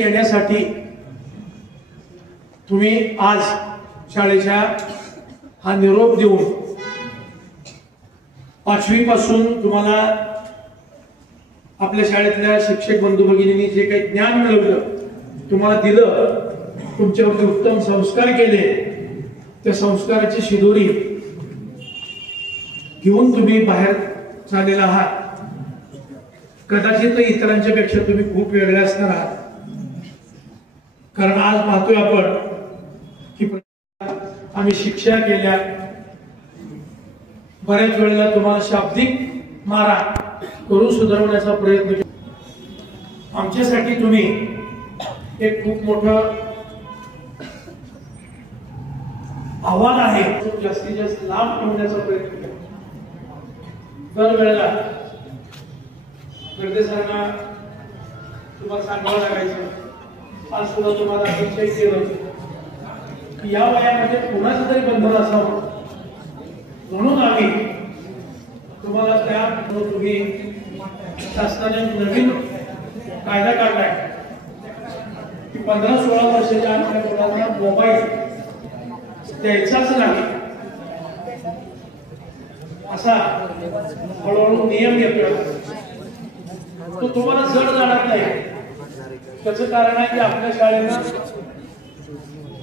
येण्यासाठी तुम्ही आज शाळेच्या हा निरोप देऊन 5वी पासून तुम्हाला आपल्या शाळेतल्या शिक्षक बंधू भगिनींनी जे काही ज्ञान मिळवलं तुम्हाला दिलं, तुमच्यावरती उत्तम संस्कार केले, त्या संस्काराची शिदोरी घेऊन तुम्ही बाहेर चाललेला आहात। कदाचित इतरांच्या पेक्षा तुम्ही खूप वेगळे असणार आहात, कारण आज पाहतोय आपण की आम्ही शिक्षा केल्या, बऱ्याच वेळेला तुम्हाला शाब्दिक मारा करून सुधारवण्याचा प्रयत्न केला। आमच्यासाठी तुम्ही एक खूप मोठं आव्हान आहे, जास्तीत जास्त लाभ मिळवण्याचा प्रयत्न केला। दरवेळेला निर्देशांना तुम्हाला सांगावं लागायचं, आज सुद्धा तुम्हाला अपेक्षा केलं की या वयामध्ये कोणाचं तरी बंधन असावं, म्हणून आम्ही तुम्हाला त्या तुम्ही शासनाने नवीन कायदा काढलाय की 15-16 वर्षाच्या आतल्या मुलांना मोबाईल द्यायचाच नाही, असा हळूहळू नियम येतोय। तो तुम्हाला जड जाणार नाही, त्याचं कारण आहे की आपल्या शाळेनं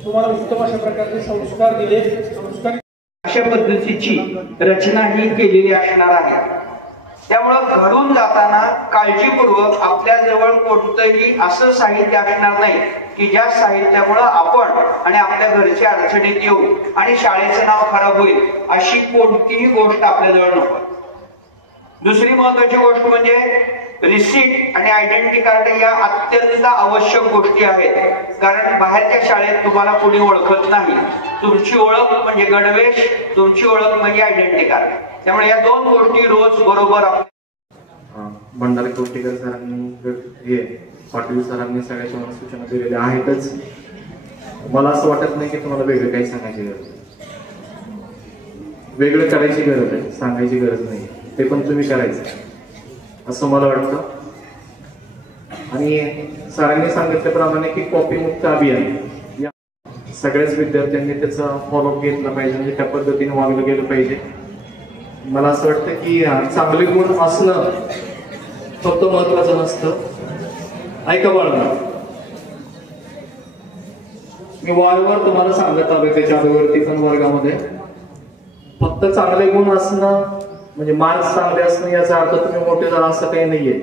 तुम्हाला उत्तम अशा प्रकारचे संस्कार दिले। संस्कार अशा पद्धतीची रचना ही केलेली असणार आहे। त्यामुळे घडून जाताना काळजीपूर्वक आपल्या जवळ कोणतंही असं साहित्य असणार नाही की ज्या साहित्यामुळे आपण आणि आपल्या घरच्या अडचणीत येऊ आणि शाळेचं नाव खराब होईल, अशी कोणतीही गोष्ट आपल्या जवळ नको। दुसरी महत्वाची गोष्ट म्हणजे रिसीट आणि आयडेंटिटी कार्ड या अत्यंत आवश्यक गोष्टी आहेत, कारण बाहेरच्या शाळेत तुम्हाला कोणी ओळखत नाही। तुमची ओळख म्हणजे गणवेश, तुमची ओळख म्हणजे आयडेंटिटी कार्ड। त्यामुळे या दोन गोष्टी रोज बरोबर भंडारे कवटेकर सरांनी हे पाटील सरांनी सगळ्या सूचना दिलेल्या आहेतच। मला असं वाटत नाही की तुम्हाला वेगळं काही सांगायची गरज आहे, वेगळं करायची गरज आहे, सांगायची गरज नाही, ते पण तुम्ही करायचं असं मला वाटतं। आणि सरांनी सांगितल्याप्रमाणे की कॉपी मुक्त अभियान या सगळ्याच विद्यार्थ्यांनी त्याचा फॉलोअप घेतला पाहिजे, म्हणजे त्या पद्धतीने वागलं गेलं पाहिजे। मला असं वाटतं की चांगले गुण असणं फक्त महत्वाचं नसतं। ऐका बाळांनो, मी वारंवार तुम्हाला सांगत आलोय त्याच्या अगोदरती पण वर्गामध्ये, फक्त चांगले गुण असणं म्हणजे मार्क्स चांगले असणं याचा अर्थ तुम्ही मोठे झाला असं काही नाहीये।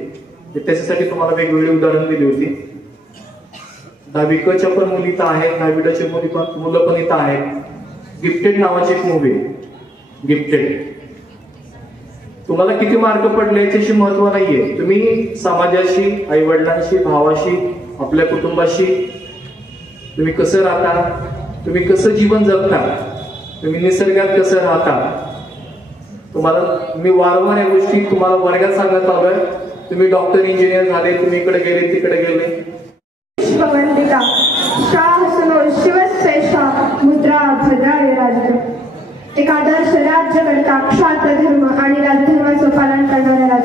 त्याच्यासाठी तुम्हाला वेगवेगळी उदाहरण दिली होती। 10वी च्या पण मुली इथं आहेत, 10वी ची मुलं पण इथं आहेत। गिफ्टेड नावाची एक मूवी, गिफ्टेड, तुम्हाला किती मार्क पडले याच्याशी महत्व नाहीये, तुम्ही समाजाशी, आई वडिलांशी, भावाशी, आपल्या कुटुंबाशी तुम्ही कसं राहता, तुम्ही कसं जीवन जगता, तुम्ही निसर्गात कसं राहता। तुम्हाला मी वारंवार या गोष्टी तुम्हाला वर्गात सांगत आलोय। तुम्ही डॉक्टर, इंजिनियर झाले, तुम्ही इकडे गेले, तिकडे गेले। विश्ववंदिता शाहसनो शिवश्रेष्ठा मुद्रा भद्राय राजत, एक आदर्श राज्यकर्ता, क्षात्र धर्म आणि राजधर्माचं पालन करणारा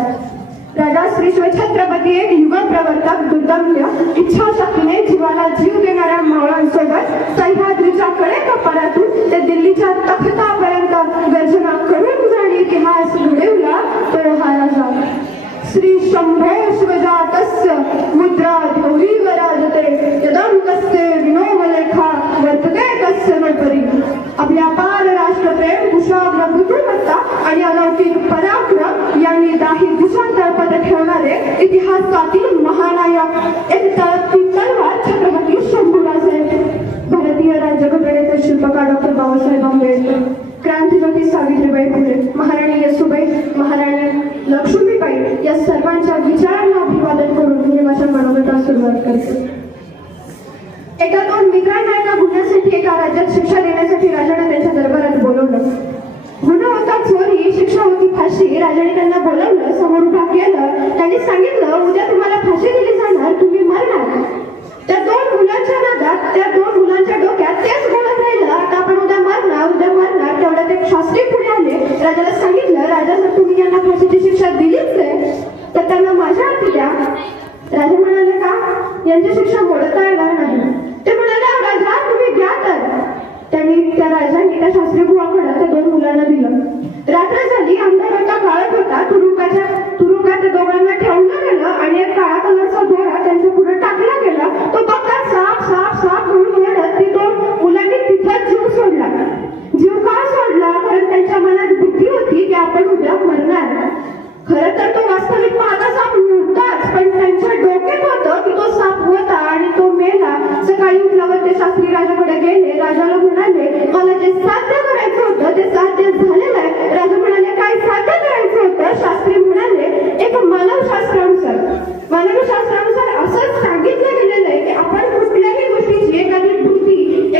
राजा श्री छत्रपती, एक युग प्रवर्तक, दुर्दम्य इच्छाशक्तीने जीवाला जीव देणाऱ्या मावळांसोबत सह्याद्रीच्या कडेकपाळातून ते दिल्लीच्या तख्तापर्यंत गर्जना करून जाणे इतिहास घडवला तो हा राजा। श्री शंभो शिवजातस्य मुद्रा धौरी वराजते, यदंकस्य विनोमलेखा वर्तते तस्य नोपरी। आपल्या अपार राष्ट्रप्रेम, कुशाग्र बुद्धिमत्ता आणि अलौकिक पराक्रम यांनी दाही दिशांतर पद ठेवणारे इतिहासातील महानायक, एक तळपती तलवार छत्रपती शंभूराजे। भारतीय राज्यघटनेचे शिल्पकार डॉक्टर बाबासाहेब आंबेडकर, क्रांतिज्योती सावित्रीबाई फुले, महाराणी येसूबाई, महाराणी लक्ष्मीबाई या सर्वांच्या विचारांना अभिवादन करून मी माझ्या मनोगतास सुरुवात करते। एका 2 मित्रांना एका गुन्ह्यासाठी एका राज्यात शिक्षा देण्यासाठी राजाने त्यांच्या दरबारात बोलवलं। गुन्हा होता चोरी, शिक्षा होती फाशी। राजाने त्यांना बोलवलं, समोर उभा केलं, त्यांनी सांगितलं, उद्या तुम्हाला फाशी दिली जाणार, तुम्ही मरणार। त्या 2 मुलांच्या नादात, त्या 2 मुलांच्या डोक्यात तेच बोलत राहिलं, आता आपण उद्या मरणार, उद्या मरणार। तेवढ्यात एक शास्त्री पुढे आले, राजाला सांगितलं, राजा जर तुम्ही यांना फाशीची शिक्षा दिलीच आहे तर त्यांना माझ्या हाती द्या। राजा म्हणाले का यांची शिक्षा मोडता येणार नाही. ते म्हणाले राजा तुम्ही घ्या तर. त्या राजांनी त्या शास्त्री बुवाकडे त्या दोन मुलांना दिलं. रात्र झाली, अंधाराचा काळत होता. तुरुंगात त्या दोघांना ठेवलं गेलं आणि एक काळा कलरचा दोरा त्यांच्या पुढे टाकला गेला. तो बघता साप साप साप म्हणून म्हणत ती दोन मुलांनी तिथंच जीव सोडला. जीव का सोडला? कारण त्यांच्या मनात भीती होती की आपण उद्या मरणार. खरं तर तो वास्तविक पाहता साप नव्हताच, पण त्यांच्या डोक्यात होतं की तो साप होता आणि तो मेला. सकाळी उठल्यावर ते शास्त्री राजाकडे गेले. राजाला म्हणाले मला जे साध्य करायचं होतं ते साध्य झालेलं आहे. राजा म्हणाले काय साध्य करायचं होतं? शास्त्री म्हणाले एक मानवशास्त्रानुसार असंच सांगितलं गेलेलं आहे की आपण कुठल्याही गोष्टीची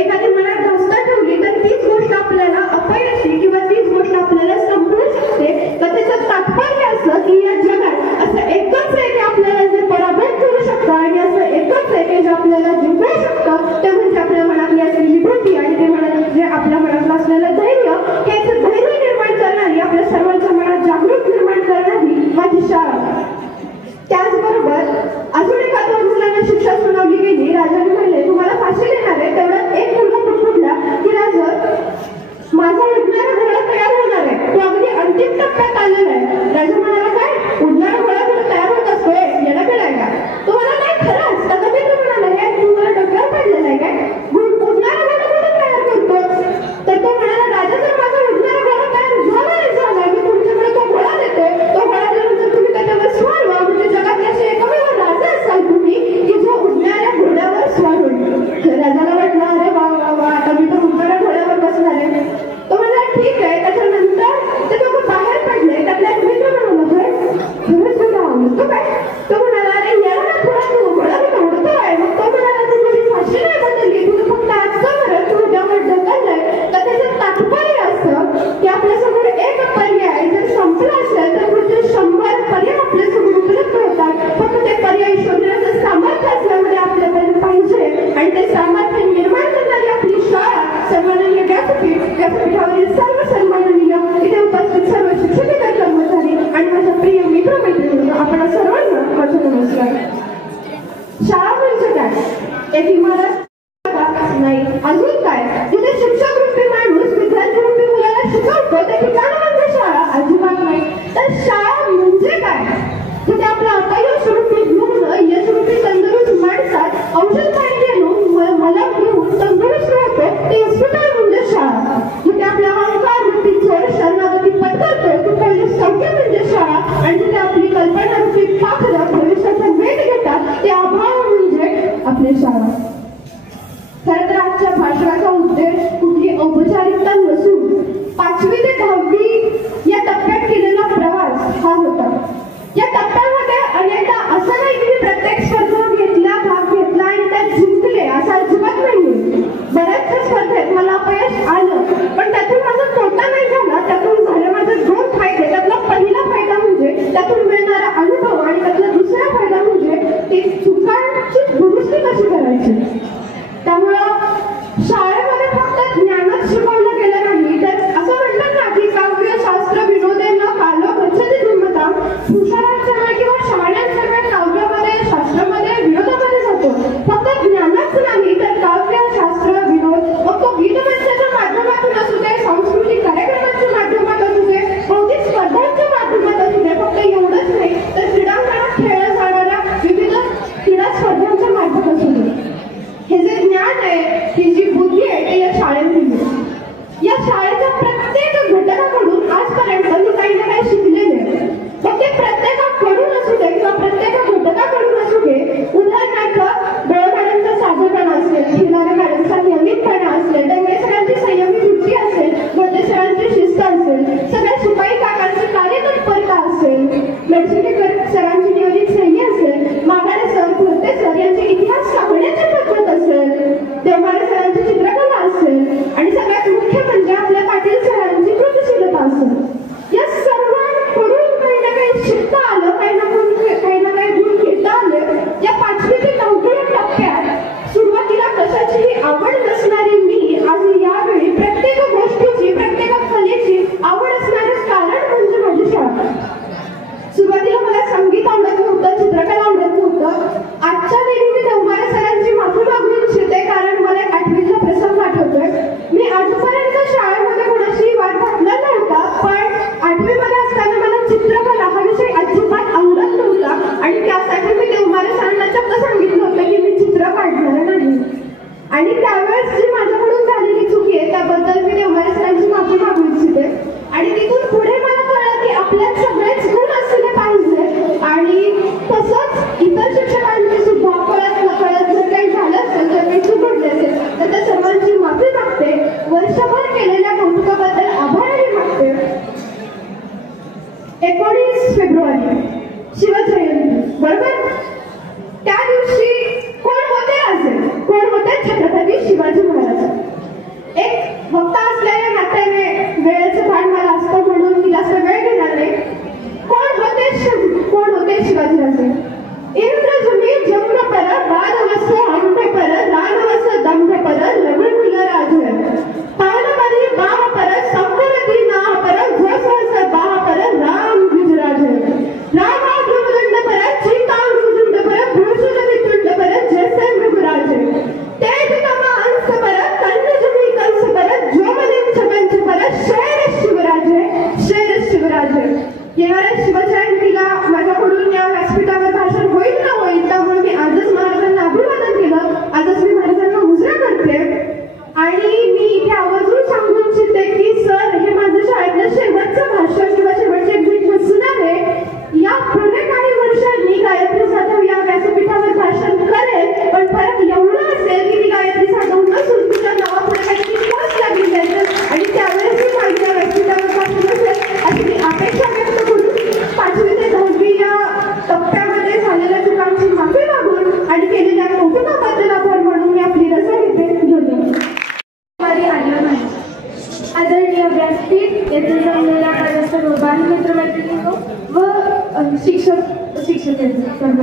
एखादी मनात धास्ता ठेवली तर तीच गोष्ट आपल्याला अपयशी किंवा तीच गोष्ट आपल्याला संपवू शकते. तर त्याचं तात्पर्य असं की या जगात असं एकच आहे की आपल्याला जे पराभूत करू शकतं आणि असं एकच आहे की जे आपल्याला जिंकवू शकतं ते म्हणजे आपल्या मनातली असलेली बुद्धी आणि ते मनात जे आपल्या मनात असलेलं धैर्य. हेच धैर्य निर्माण करणारी, आपल्या सर्वांच्या मनात जागृत निर्माण करणारी माझी शाळा. त्याचबरोबर अजून एका दोन मुलांना शिक्षा सुनावली गेली. राजाने म्हणले तुम्हाला फाशी देणार आहे. तेवढ्यात एक मुलगा पुटपुटला की राजा माझा उडणारा घोडा तयार होणार आहे. तो अगदी अंतिम टप्प्यात आलेला आहे. राजा म्हणाला काय उडणारा घोडा कुठे तयार होत असतोय? येण्याकडे आहे का? तो मला नाही खरंच. त्याचा मित्र म्हणाला हे तू मला डोक्यावर पडलेला आहे काय? उडणारा घोडा कुठे तयार करतो? तर तो म्हणाला राजा जर माझा उडणारा घोडा तयार झाला मी तुमच्याकडे तो घोडा देते. तो घोडा दिल्यानंतर तुम्ही त्याच्यावर स्वार व्हा. म्हणजे जगातले असे एकमेव राजा असाल तुम्ही की जो उडणाऱ्या घोड्यावर स्वार होईल. राजाला वाटलं अरे वा वा वा आता मी तर उडणाऱ्या घोड्यावर बसणार आहे. तो म्हणाला ठीक आहे. त्याच्यानंतर ते दोघं बाहेर पडले. त्यातला एक मित्र म्हणाला खरंच तुला आवडतो काय? तो म्हणाला अरे याला ना थोडा तू घोडा मी आवडतो आहे. मग तो म्हणाला तू तुझी फाशी नाही बदलली. तुझं फक्त आजचं बरं तू उद्यावर ढकललंय. तर त्याचं तात्पर्य असं की आपल्यासमोर एक पर्याय जर संपला असेल तर पुढचे 100 पर्याय आपल्यासमोर उपलब्ध होतात. फक्त ते पर्याय शोधण्याचं सामर्थ्य असल्यामध्ये आपल्याकडे पाहिजे आणि ते सामर्थ्य निर्माण करणारी आपली शाळा सन्माननीय व्यासपीठावरील सर्व सन्माननीय इथे उपस्थित सर्व शिक्षक कर्मचारी आणि माझ्या प्रिय मित्रमैत्रिणी आपण सर्वांना माझा नमस्कार. शाळा म्हणजे काय? एक इमारत नाही अजून काय? जिथे शिक्षक रूपी माणूस विद्यार्थी रूपी मुलाला शिकवतो ते ठिकाण म्हणजे शाळा अजिबात नाही. तर शाळा म्हणजे काय? जिथे आपला अपयश रूपी गुण यश रूपी तंदुरुस्त माणसात औषध पाणी घेऊन मला घेऊन तंदुरुस्त होतो ते इस्पितळ म्हणजे शाळा. जिथे आपल्या अहंकार रूपी चोर शरणागती पत्करतो ते पहिले सौख्य म्हणजे शाळा. आणि जिथे आपली कल्पना रूपी पाखरं भविष्याचा वेध घेतात ते अभाव म्हणजे आपली शाळा. खरं तर आजच्या भाषणाचा उद्देश कुठली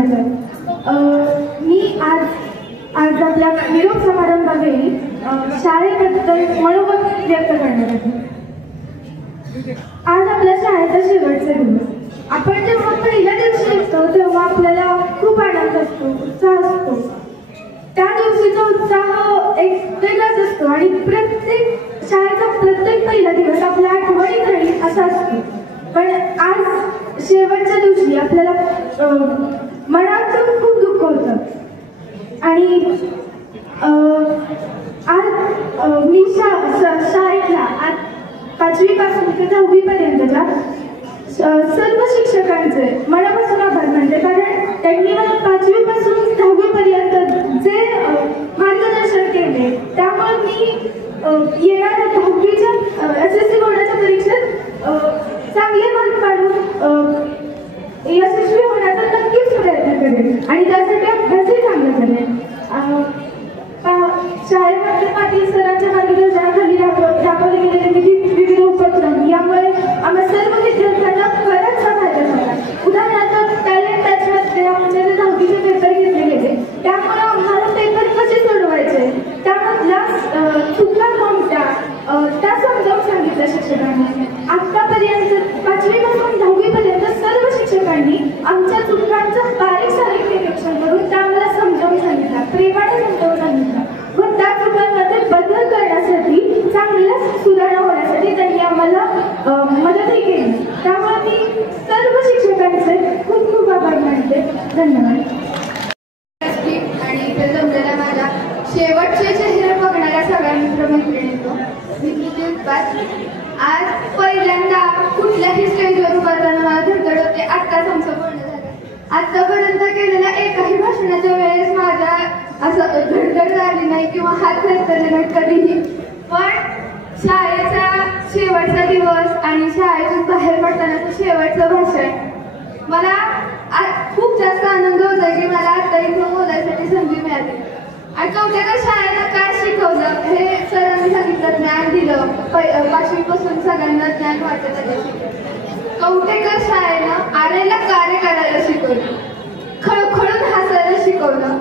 सर. मी आज आपल्या निरोप समारंभावेळी शाळेबद्दल मनोगत व्यक्त करणार आहे. आज आपल्या शाळेचा शेवटचा दिवस. आपण जेव्हा पहिल्या दिवशी येतो तेव्हा आपल्याला खूप आनंद असतो, उत्साह असतो. त्या दिवशीचा उत्साह एक वेगळाच असतो आणि प्रत्येक शाळेचा प्रत्येक पहिला दिवस आपल्या आठवणीत राहील असा असतो. पण आज शेवटच्या दिवशी आपल्याला मनातून खूप दुःख होतं. आणि आज मी शाळेतला आज 5वी पासून ते 10वी पर्यंतच्या सर्व शिक्षकांचे मनापासून आभार मानते. कारण त्यांनी मला 5वी पासून 10वी पर्यंत जे मार्गदर्शन केले, त्यामुळे मी येणाऱ्या 10वीच्या SSC बोर्डाच्या परीक्षेत चांगले मार्क काढून यशस्वी होण्याचा नक्कीच प्रयत्न करेन आणि त्यासाठी अभ्यासही चांगला करेन. शाळेमध्ये पाटील सरांच्या मार्गदर्शनाखाली राबवले गेलेले विविध उपक्रम यामुळे आम्हा सर्व विद्यार्थ्यांना बराचसा फायदा झाला. उदाहरणार्थ टॅलेंट टचमध्ये आमचे 10वीचे पेपर घेतले गेले, त्यामुळे आम्हाला पेपर कसे सोडवायचे, त्यामधल्या चुका कोणत्या त्या समजावून सांगितलं शिक्षकांनी. आतापर्यंत 5वी पासून 10वी पर्यंत सर्व शिक्षकांनी आमच्या चुकांचं बारीक सारीक निरीक्षण करून त्या आम्हाला समजावून सांगितलं, प्रेमाने समजावून सांगितलं व त्या चुकांमध्ये बदल करण्यासाठी, चांगल्या सुधारणा होण्यासाठी त्यांनी आम्हाला मदतही केली. त्यामुळे मी सर्व शिक्षकांचे खूप खूप आभार मानते. धन्यवाद. आणि इथे जमलेल्या माझ्या शेवटचे चेहरे बघणाऱ्या सगळ्या मित्रमैत्रिणींनो, मी तुझे आज पहिल्यांदा कुठल्याही स्टेजवर उभा राहताना मला धडधड होते. आत्ताच आमचं बोलणं झालं. आतापर्यंत केलेल्या एकाही भाषणाच्या वेळेस माझ्या असं धडधड झाली नाही किंवा हात घसरले नाही कधीही. पण शाळेचा शेवटचा दिवस आणि शाळेतून बाहेर पडतानाचं शेवटचं भाषण मला खूप जास्त आनंद होता की मला आता इथं बोलायसाठी संधी मिळाली. आणि कवठेकर शाळेला काय शिकवलं हे सरांनी सांगितलं, ज्ञान दिलं. 5वी पासून सगळ्यांना ज्ञान वाटतं त्याच्या. कवठेकर शाळेनं आलेला कार्य करायला शिकवलं, खळखळून हसायला शिकवलं.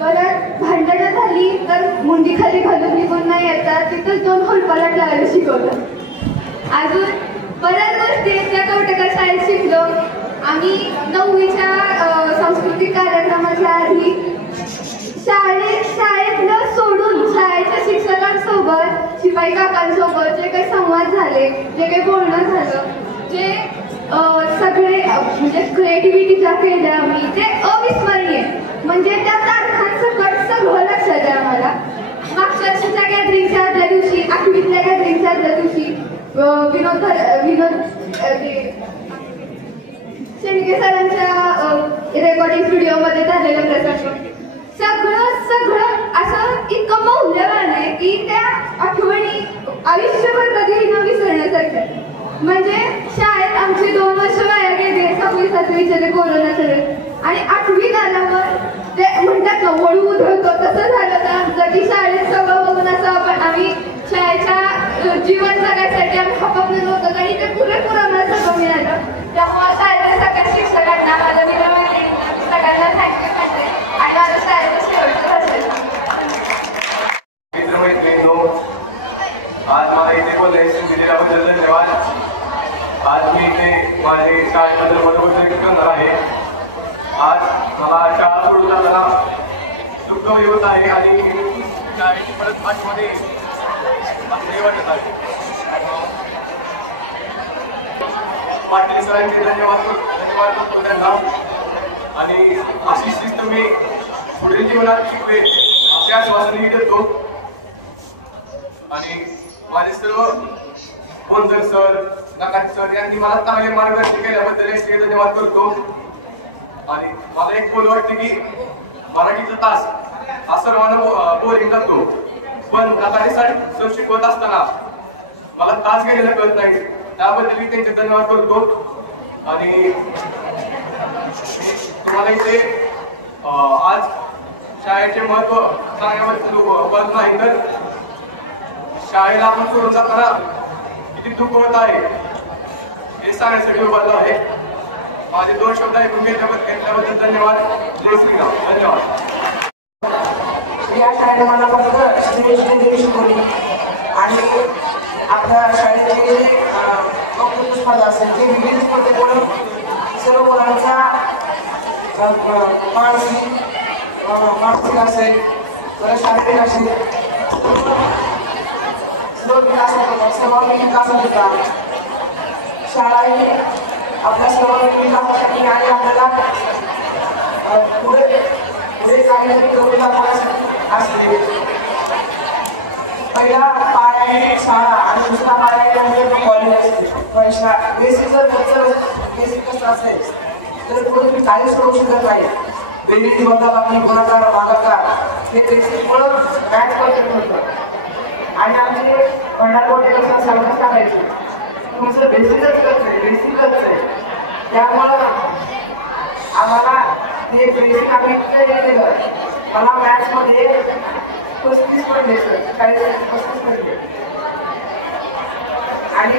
परत भांडणं झाली तर मुंडी खाली घालून निघून नाही येतात, तिथंच 2 होलपालट लावायला शिकवलं. अजून बऱ्याच गोष्टी त्या कवठेकर शाळेत शिकलो. आम्ही 9वीच्या सांस्कृतिक कार्यक्रमाच्या आधी शाळेतलं सोडून शाळेच्या शिक्षकांसोबत, शिपाई काकांसोबत जे काही संवाद झाले, जे काही बोलणं झालं, जे सगळे म्हणजे क्रिएटिव्हिटीच्या केल्या आम्ही, ते अविस्मरणीय. म्हणजे त्या तारखांसकट सगळं लक्षात आहे आम्हाला. मागच्या वर्षीच्या गॅदरिंगच्या आदल्या दिवशी, 8वीतल्या गॅदरिंगच्या आदल्या दिवशी विनोद शेंडगे सरांच्या रेकॉर्डिंग स्टुडिओमध्ये झालेलं प्रसंग सगळं असं इतकं मौल्यवान आहे की त्या आठवणी आयुष्यभर कधीही न विसरण्यासारख्या. म्हणजे शाळेत आमची 2 वर्ष वाया गेले, 6वी 7वीचे ते कोरोनाचे. आणि 8वीत आल्यावर ते म्हणतात ना वळू उधळतो, तसं झालं तर आमचं की शाळेत सगळं बघून असं आम्ही शाळेच्या जीवन जगायसाठी आम्ही हपापलेलो होतो आणि ते पुरेपूर आम्हाला सगळं मिळालं. त्यामुळे शाळेच्या सगळ्या शिक्षकांना, माझ्या मित्रमैत्रिणींना सगळ्यांना थँक्यू म्हणते. आणि माझं शाळेचं शेवटचं असेल. मित्रमैत्रिणींनो, आज मला इथे बोलायचं दिलेल्याबद्दल धन्यवाद. आज मी इथे माझे शाळेबद्दल मनोगत व्यक्त करणार आहे. आज मला शाळा सोडून जाताना दुःख होत आहे आणि शाळेची परत आठवणी वाटत आहे. पाटील सरांचे धन्यवाद करतो त्यांना. आणि अशी शिस्त मी पुढील जीवनात शिकवे असे आश्वासनही देतो. आणि माझे सर्व बोलकर सर, नकाश सर यांनी मला चांगले मार्गदर्शन केल्याबद्दल धन्यवाद करतो. आणि मला एक बोल वाटते की मराठीचा तास हा सर्वांना बोरिंग करतो, पण नकाशे सर शिकवत असताना मला तास गेलेला कळत नाही, त्याबद्दल मी त्यांचे धन्यवाद करतो. आणि तुम्हाला इथे आज शाळेचे महत्व सांगण्याबद्दल बोलत नाही, तर शाळेला आपण सोडून जाताना किती दुःख होत आहे हे सांगण्यासाठी उभारलो आहे. माझे 2 शब्द ऐकून घेतल्याबद्दल धन्यवाद. जय श्रीराम. धन्यवाद. या शाळेने मला फक्त श्री शिकवली आणि आपल्या शाळेचे वक्तृत्व स्पर्धा असेल ते विविध स्पर्धेमुळे सर्व मुलांचा मानसिक असेल तर शारीरिक असेल सर्व विकास होतो, सर्वांगीण विकास होता. शाळा ही आपल्या सर्वांगीण विकासासाठी आणि आपल्याला पुढे चांगल्यासाठी करून दाखवण्यासाठी असते. पहिला पाया शाळा आणि दुसरा पाया म्हणजे कॉलेज असते. पण बेसिक कसं असेल तर पुढे तुम्ही काही सोडू शकत नाही. बेसिक वजाबाकी गुणाकार भागाकार हे बेसिकमुळं मॅथ परफेक्ट होतं. आणि आमचे भंडारकोटे कसं सांगायचं तुमचं बेसिकच आहे. त्यामुळं आम्हाला ते बेसिक आम्ही केलं. मला मॅथ्समध्ये 35 पडले सर, 35 पडले. आणि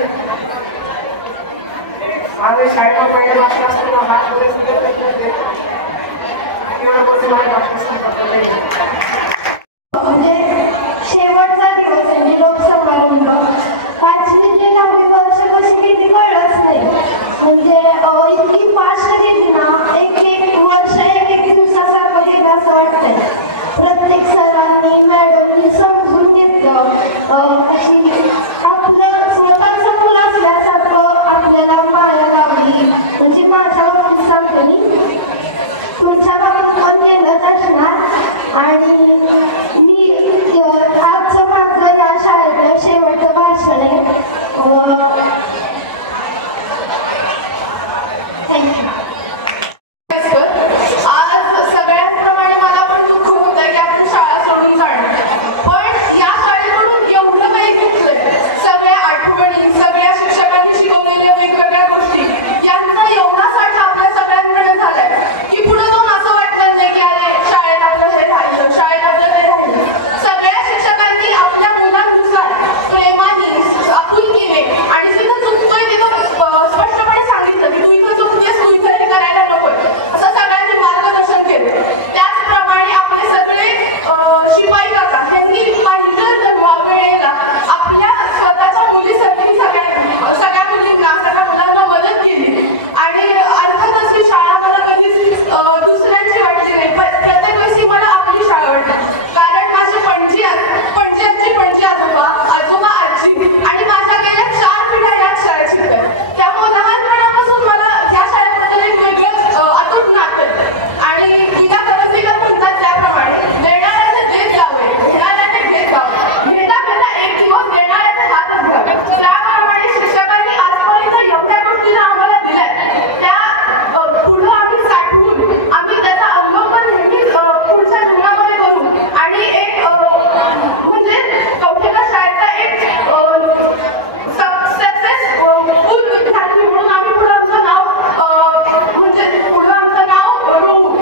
माझ्या शाळेत पहिल्या भाषा असताना माझ्याकडे म्हणजे शेवटचा दिवस म्हणजे लोकसमारंभ 5वी ते 10वी वर्ष कशी किती कळलंच नाही. म्हणजे इतकी फास्ट गेली ना, एक वर्ष एक दिवसासारखं गेलं असं वाटतंय. प्रत्येक सरांनी मॅडमनी समजून घेतलं. अशी आपलं स्वतःचं मुलं असल्यासारखं आपल्याला माया लावली. म्हणजे माझ्या बाबतीत सांगते मी, तुमच्या बाबतीत पण केलंच असणार. आणि मी आजचं माझं या शाळेतलं शेवटचं भाषण आहे. थँक्यू. आज सगळ्यांप्रमाणे मला पण दुःख होत आहे की आपण शाळा सोडून जाणार, पण या शाळेकडून एवढं काही घेतलंय. सगळ्या आठवणी, सगळ्या शिक्षकांनी शिकवलेल्या वेगवेगळ्या गोष्टी यांचा एवढा साठा आपल्या सगळ्यांकडे झालाय की पुढे जाऊन असं वाटत नाही की अरे शाळेत आपलं हे राहिलं, शाळेत आपलं हे राहिलं. सगळ्या शिक्षकांनी आपल्या मुलांनुसार प्रेमाने, आपुलकीने आणि तिथं चुकतोय तिथं स्पष्टपणे सांगितलं की तू इथं चुकतेस, तू इथं हे करायला नको, असं सगळ्यांनी मार्गदर्शन केलं. त्याचप्रमाणे आपले सगळे शिपाई काका यांनी पाहिलं वेळेला आपल्या स्वतःच्या मुलीसाठी सगळ्या मुलींना, सगळ्या मुलांना मदत केली. आणि अर्थातच ही शाळा मला कधीच दुसऱ्यांची वाटली नाही, पण प्रत्येक वेळी मला आपली शाळा वाटली. कारण माझे पणजी आजोबा, आजी आणि माझ्या गेल्या 4 पिढ्या याच शाळेत शिकतात. त्यामुळे लहानपणापासून मला या शाळेबद्दल एक वेगळंच अतूट नातं. आणि तुझ्या करसीला म्हणतात त्याप्रमाणे देणाऱ्याने देत जावे, घेणाऱ्याने घेत जावे, घेता घेता एक दिवस देणाऱ्याचे हातच घ्यावे. त्याप्रमाणे शिक्षकांनी आजपर्यंत एवढ्या गोष्टी आम्हाला दिल्या, त्या पुढं आम्ही साठवून आम्ही त्याचा अवलंबन नेहमीच पुढच्या जीवनामध्ये करू. आणि एक म्हणजे कवठेला शाळेचा एक सक्सेसफुल विद्यार्थी म्हणून आम्ही पुढे आमचं नाव म्हणजे पुढे आमचं नाव रोवू.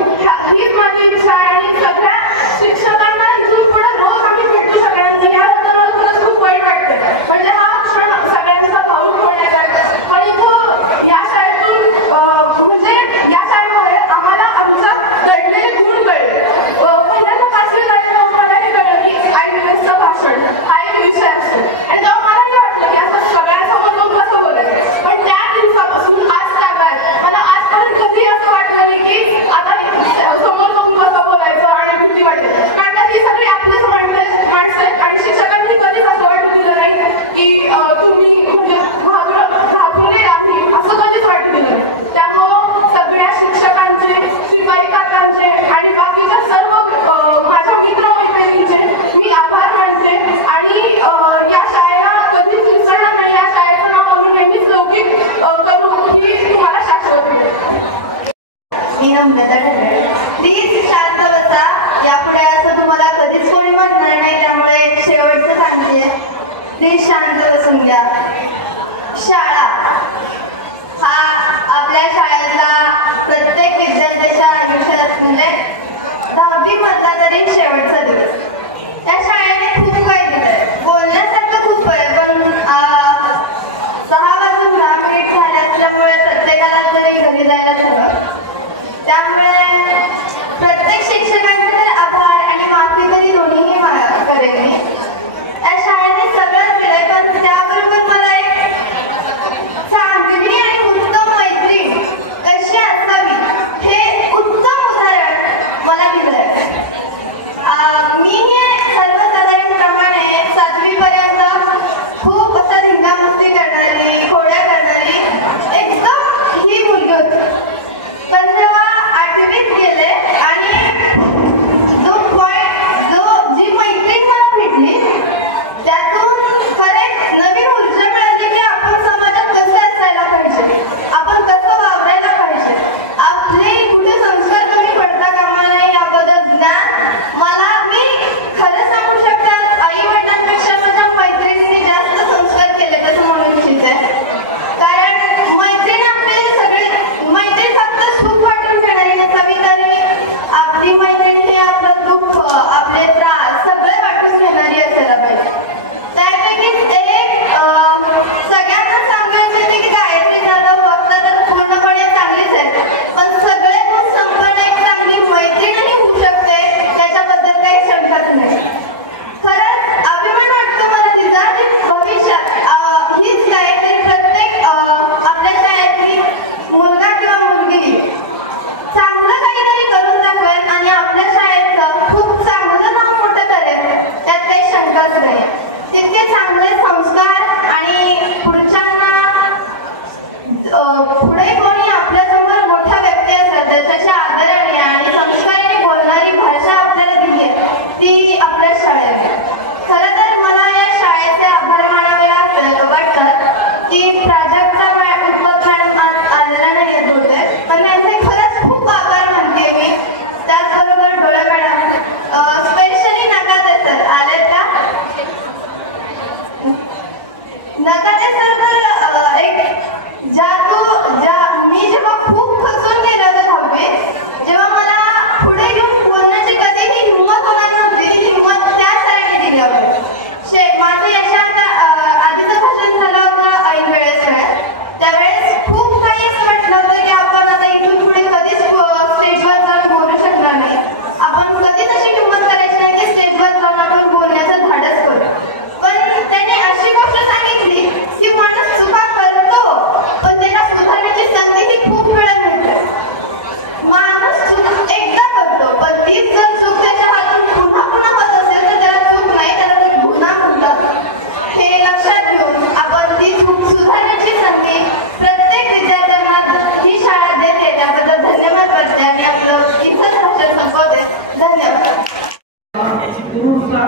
हीच माझी इच्छा आहे. आणि सगळ्या शिक्षकांना इथून पुढे रोज आम्ही भेटू सगळ्यांनी. याबद्दल मला खरंच खूप वाईट वाटते. म्हणजे हा क्षण सगळ्यांचा भावूक होण्याचा आहे. पण इथं या शाळेतून म्हणजे या शाळेमुळे आम्हाला आमचा दडलेले गुण कळले. पहिल्यांदा 5वी झाल्यावर मला हे कळलं की IVS भाषण हा एक विषय असतो. आणि तेव्हा मला हे वाटलं की असं सगळ्यांसमोर लोक कसं बोलायचं. पण त्या दिवसापासून आज तागायत मला आजपर्यंत कधी असं वाटलं नाही की आता समोर जाऊन कसं बोलायचं आणि भीती वाटते. कारण ही सगळी आपलीच माणसं आहेत. आणि शिक्षकांनी कधीच असं वाटू दिलं नाही की तुम्ही म्हणजे घाबरले नाही, असं कधीच वाटू दिलं नाही. त्यामुळं सगळ्या शिक्षकांचे, शिपाई काकांचे आणि बाकीच्या सर्व माझ्या मित्रमैत्रिणींचे मी आभार मानते. आणि या शाळेला कधीच विसरणार नाही. या शाळेचं नाव आम्ही नेहमीच लौकिक करू ही तुम्हाला शाश्वत मिळेल. मी नम्रता ढेरे. प्लीज शांत बसा. यापुढे असं तुम्हाला कधीच कोणी म्हणणार नाही, त्यामुळे शेवटचं सांगते. प्लीज शांत बसून घ्या. शाळा हा आपल्या शाळेतला प्रत्येक विद्यार्थ्याच्या आयुष्यात म्हणजे 10वी मधला तरी शेवटचा दिवस. त्या शाळेने खूप काही दिलंय, बोलण्यासारखं खूप आहे. पण 6 वाजून 10 मिनिट झाले असल्यामुळे प्रत्येकाला तरी घरी जायला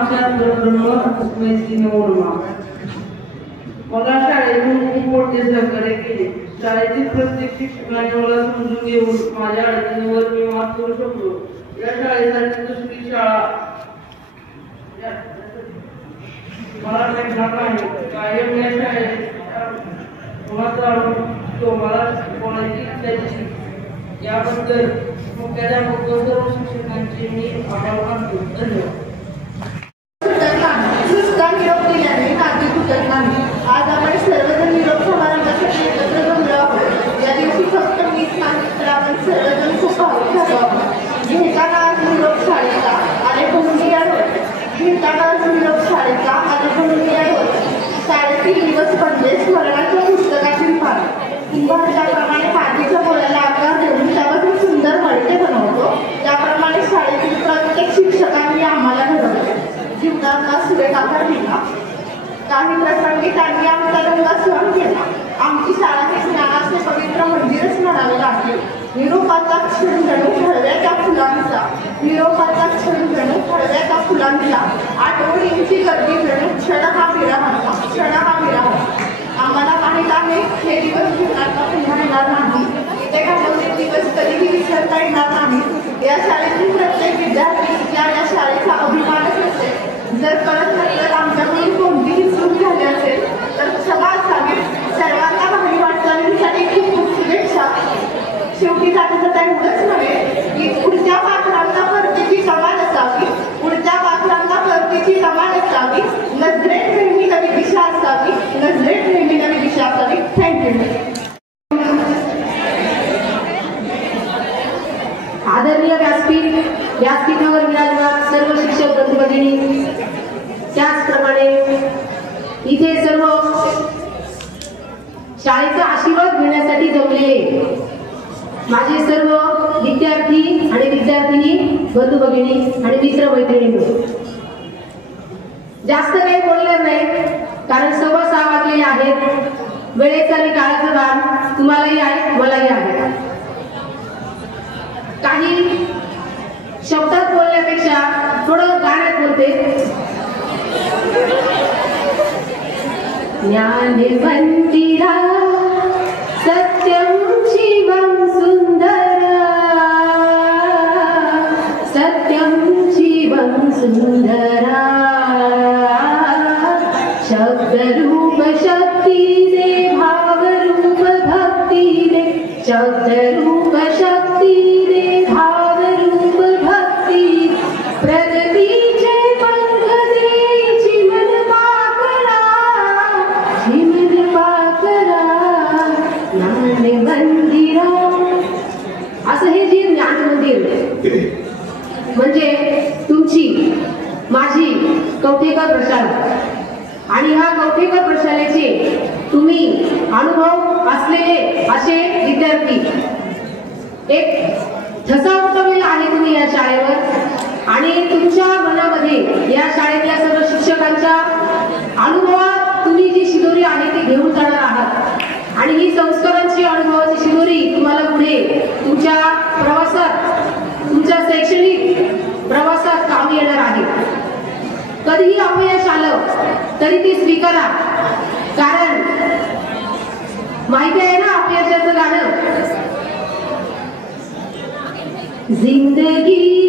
आमच्या मला शाळेतून खूप मोठे सहकार्य केले. शाळेतील प्रत्येक शिक्षकाने मला समजून घेऊन माझ्या अडचणीवर मी मात करू शकलो. या शाळेसाठी दुसरी शाळा मला भेटणार नाही. कायम या शाळेत मला कोणाची इच्छा याबद्दल मुख्याध्यापक व सर्व शिक्षकांचे मी आभार मानतो. धन्यवाद. नुसता निरोप दिल्याने नाती तुटत नाही. आज आपण सर्वजण निरोप समारंभासाठी एकत्र जमलो आहोत. या दिवशी फक्त मीच नाही तर आपण सर्वजण खूप भावुक झालो आहोत. घेताना आज निरोप शाळेचा आणि भूमिका होत. घेताना आज निरोप शाळेचा आणि भूमिका होत. शाळेतील दिवस म्हणजे स्मरणाच्या पुस्तकातील पान. ज्याप्रमाणे मातीच्या पोळ्याला आकार देऊन त्यापासून सुंदर मडके बनवतो त्याप्रमाणे शाळेतील प्रत्येक शिक्षकांनी आम्हाला घडवले. जीवनाचा सुरेख आकार दिला. काही प्रसंगी त्यांनी आमचा रंग सहन केला. आमची शाळा हे ज्ञानाचे पवित्र मंदिरच म्हणावे लागेल. निरोपाचा क्षण जणू हळव्याच्या फुलांचा. निरोपाचा क्षण जणू हळव्याच्या फुलांचा. आठवणींची गर्दी जणू क्षण हा विरामाचा. क्षण हा विराम. आम्हाला माहीत आहे हे दिवस जीवनाचा पुन्हा येणार नाही. इथे घालवलेले दिवस कधीही विसरता येणार नाही. या शाळेतील प्रत्येक विद्यार्थी या शाळेचा अभिमानच असेल. जर कळत नाही तर आमच्याकडून कोणतीही चूक झाली असेल तर क्षमा असावी. सर्वांना भावी वाटचालींसाठी खूप खूप शुभेच्छा. शेवटी त्याचं एवढंच नव्हे की पुढच्या पाखरांना परतीची कमाल असावी. पुढच्या पाखरांना परतीची कमाल असावी. नजरेत नेहमी नवी दिशा असावी. नजरेत नेहमी नवी दिशा असावी. थँक्यू. आदरणीय व्यासपीठावर विराजमान सर्व शिक्षक बंधू भगिनी, त्याचप्रमाणे इथे सर्व शाळेचा आशीर्वाद घेण्यासाठी जमलेले माझे सर्व विद्यार्थी आणि विद्यार्थिनी बंधू भगिनी आणि मित्र मैत्रिणी, जास्त काही बोलणार नाही कारण 6:15 वाजलेले आहेत. वेळेचं आणि काळाचं भान तुम्हालाही आहे मलाही आहे. काही शब्दात बोलण्यापेक्षा थोडं गाण्यात बोलते. ज्ञानवंतिरा सत्यं शिवं सुंदरा. सत्यं शिवं सुंदरा. शब्दरूप शक्ती दे भावरूप भक्ती दे. शब्दरूप शक्ती दे भावरूप भक्ती. प्रगतीचे पंख दे चिमन पाकरा. चिमन पाकरा ज्ञान मंदिरा. असं हे जे ज्ञान मंदिर म्हणजे तुमची माझी कवठेकर प्रशाला आणि ह्या कवठेकर प्रशालेचे तुम्ही अनुभव असलेले असे विद्यार्थी एक ठसा उमटवलेला आहे तुम्ही या शाळेवर आणि तुमच्या मनामध्ये या शाळेतल्या सर्व शिक्षकांच्या अनुभवात तुम्ही जी शिदोरी आहे ती घेऊन जाणार आहात आणि ही संस्कारांची अनुभवाची शिदोरी तुम्हाला पुढे तुमच्या प्रवासात तुमच्या शैक्षणिक प्रवासात कामी येणार आहे. कधीही अपयश आलं तरी ती स्वीकारा कारण माहिती आहे ना अपयशाचं गाणं. जिंदगी